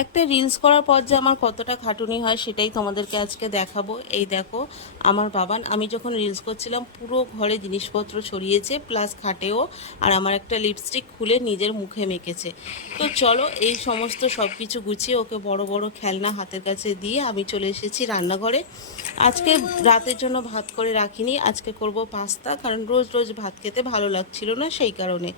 একটা রিলস করার পর যে আমার কতটা খাটুনি হয় সেটাই তোমাদেরকে আজকে দেখাবো। এই দেখো আমার বাবান, আমি যখন রিলস করছিলাম পুরো ঘরে জিনিসপত্র ছড়িয়েছে, প্লাস খাটেও, আর আমার একটা লিপস্টিক খুলে নিজের মুখে মেখেছে। তো চলো এই সমস্ত সব কিছু গুছিয়ে ওকে বড় বড় খেলনা হাতের কাছে দিয়ে আমি চলে এসেছি রান্নাঘরে। আজকে রাতের জন্য ভাত করে রাখিনি, আজকে করব পাস্তা, কারণ রোজ রোজ ভাত খেতে ভালো লাগছিল না, সেই কারণে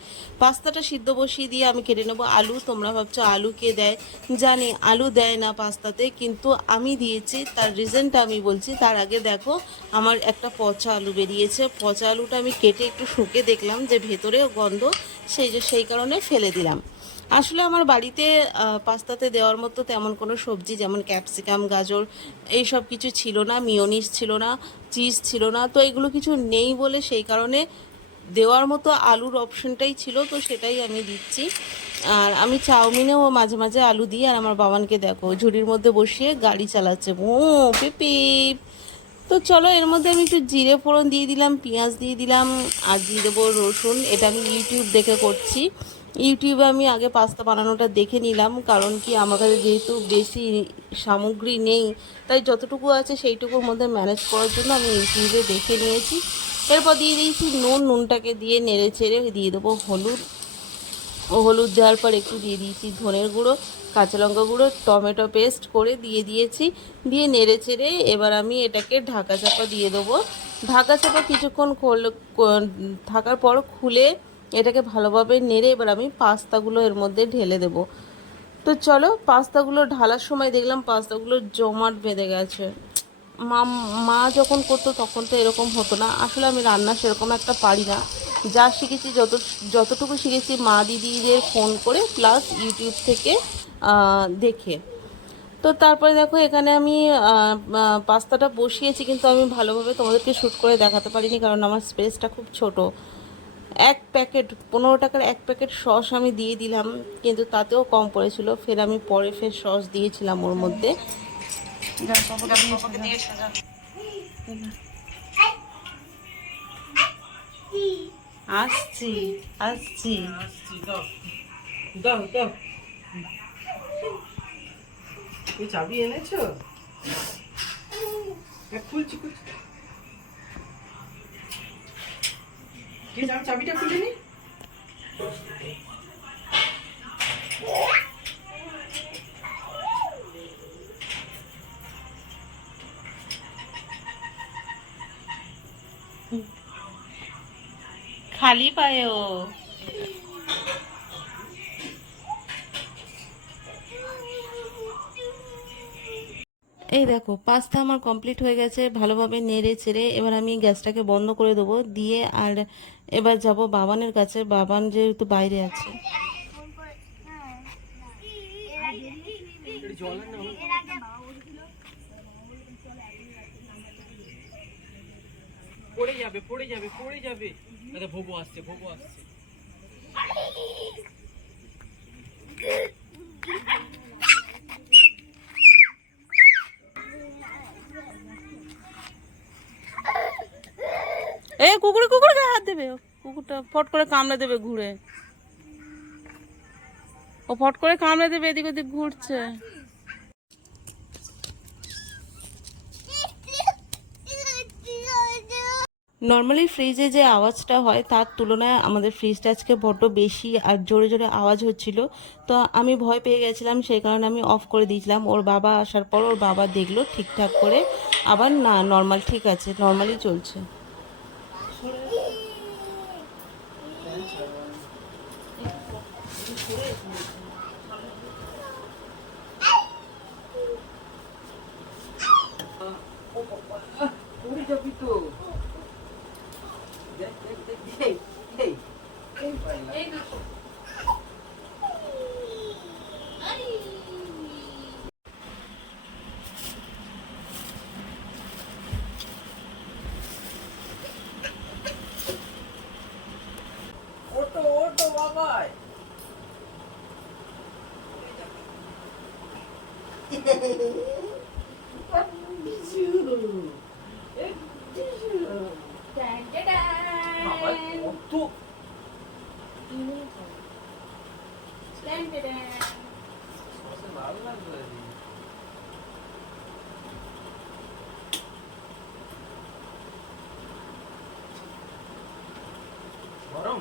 পাস্তাটা সিদ্ধ বসিয়ে দিয়ে আমি কেটে নেবো আলু। তোমরা ভাবছো আলু কে দেয়, জানি আলু দেয় না পাস্তাতে, কিন্তু আমি দিয়েছি, তার রিজনটা আমি বলছি। তার আগে দেখো আমার একটা পচা আলু বেরিয়েছে, পচা আলুটা আমি কেটে একটু শুকে দেখলাম যে ভেতরেও গন্ধ, সেই কারণে ফেলে দিলাম। আসলে আমার বাড়িতে পাস্তাতে দেওয়ার মতো তেমন কোনো সবজি, যেমন ক্যাপসিকাম, গাজর, এই সব কিছু ছিল না, মিওনিস ছিল না, চিজ ছিল না, তো এগুলো কিছু নেই বলে সেই কারণে দেওয়ার মতো আলুর অপশনটাই ছিল, তো সেটাই আমি দিচ্ছি। আর আমি চাউমিনেও মাঝে মাঝে আলু দিই। আর আমার বাবানকে দেখো ঝুড়ির মধ্যে বসিয়ে গাড়ি চালাচ্ছে, ও পিপিপ। তো চলো এর মধ্যে আমি একটু জিরে ফোড়ন দিয়ে দিলাম, পেঁয়াজ দিয়ে দিলাম, আর দিয়ে দেবো রসুন। এটা আমি ইউটিউব দেখে করছি। ইউটিউবে আমি আগে পাস্তা বানানোটা দেখে নিলাম, কারণ কি আমার কাছে যেহেতু বেশি সামগ্রী নেই, তাই যতটুকু আছে সেইটুকুর মধ্যে ম্যানেজ করার জন্য আমি ইউটিউবে দেখে নিয়েছি। এরপর দিয়ে দিয়েছি নুন, নুনটাকে দিয়ে নেড়ে চেড়ে দিয়ে দেবো হলুদ। হলুদ দেওয়ার পর একটু দিয়ে দিয়েছি ধনের গুঁড়ো, কাঁচা লঙ্কা গুঁড়ো, টমেটো পেস্ট করে দিয়ে দিয়েছি, দিয়ে নেড়ে চেড়ে এবার আমি এটাকে ঢাকা চাপা দিয়ে দেবো। ঢাকা চাপা কিছুক্ষণ থাকার পর খুলে এটাকে ভালোভাবে নেড়ে এবার আমি পাস্তাগুলো এর মধ্যে ঢেলে দেবো। তো চলো পাস্তাগুলো ঢালার সময় দেখলাম পাস্তাগুলো জমাট বেঁধে গেছে। মা মা যখন করতো তখন তো এরকম হতো না। আসলে আমি রান্না সেরকম একটা পারি না, যা শিখেছি যতটুকু শিখেছি মা দিদিদের ফোন করে প্লাস ইউটিউব থেকে দেখে। তো তারপরে দেখো এখানে আমি পাস্তাটা বসিয়েছি, কিন্তু আমি ভালোভাবে তোমাদেরকে শ্যুট করে দেখাতে পারিনি, কারণ আমার স্পেসটা খুব ছোট। এক প্যাকেট 15 টাকার এক প্যাকেট সস আমি দিয়ে দিলাম, কিন্তু তাতেও কম পড়েছিল। আমি পরে সস দিয়েছিলাম ওর মধ্যে। আসছি আসছি। দাও দাও, তুই চাবি এনেছো? খুলছি খুলছি, চাবিটা খুলিনি। খালি পায়েও। এই দেখো পাস্তা আমার কমপ্লিট হয়ে গেছে, ভালোভাবে নেড়ে চেড়ে এবার আমি গ্যাসটাকে বন্ধ করে দেবো দিয়ে। আর এবার যাব বাবানের কাছে, বাবান যেহেতু বাইরে আছে। পড়ে যাবে পড়ে যাবে পড়ে যাবে। আরে ভোগো আসছে ভোগো আসছে। এ কুকুরে কুকুরে গায়ে হাত দেবে, কুকুরটা ফট করে কামড়ে দেবে ঘুরে, ও ফট করে কামড়ে দেবে, এদিক ওদিক ঘুরছে। নর্মালি ফ্রিজে যে আওয়াজটা হয় তার তুলনায় আমাদের ফ্রিজটা আজকে বড্ড বেশি আর জোরে জোরে আওয়াজ হচ্ছিল। তো আমি ভয় পেয়ে গেছিলাম, সেই কারণে আমি অফ করে দিয়েছিলাম। ওর বাবা আসার পর ওর বাবা দেখলো ঠিকঠাক করে, আবার না নর্মাল ঠিক আছে, নর্মালি চলছে। পড়ে যাবি তো। দেখ দেখ দেখ, এই এই এই পাইলা। ওটো ওটো বাবাই। বাবা কত ভালো লাগে। গরম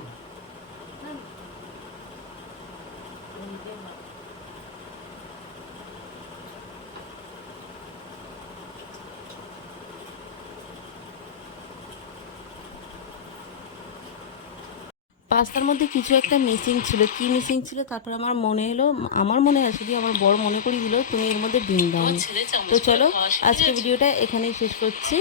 পাস্তার মধ্যে কিছু একটা মিসিং ছিল, কি মিসিং ছিল তারপর আমার মনে এলো, আমার মনে আছে যে আমার বড় মনে করিয়ে দিল তুমি এর মধ্যে ডিম দাও। তো চলো আজকে ভিডিওটা এখানেই শেষ করছি।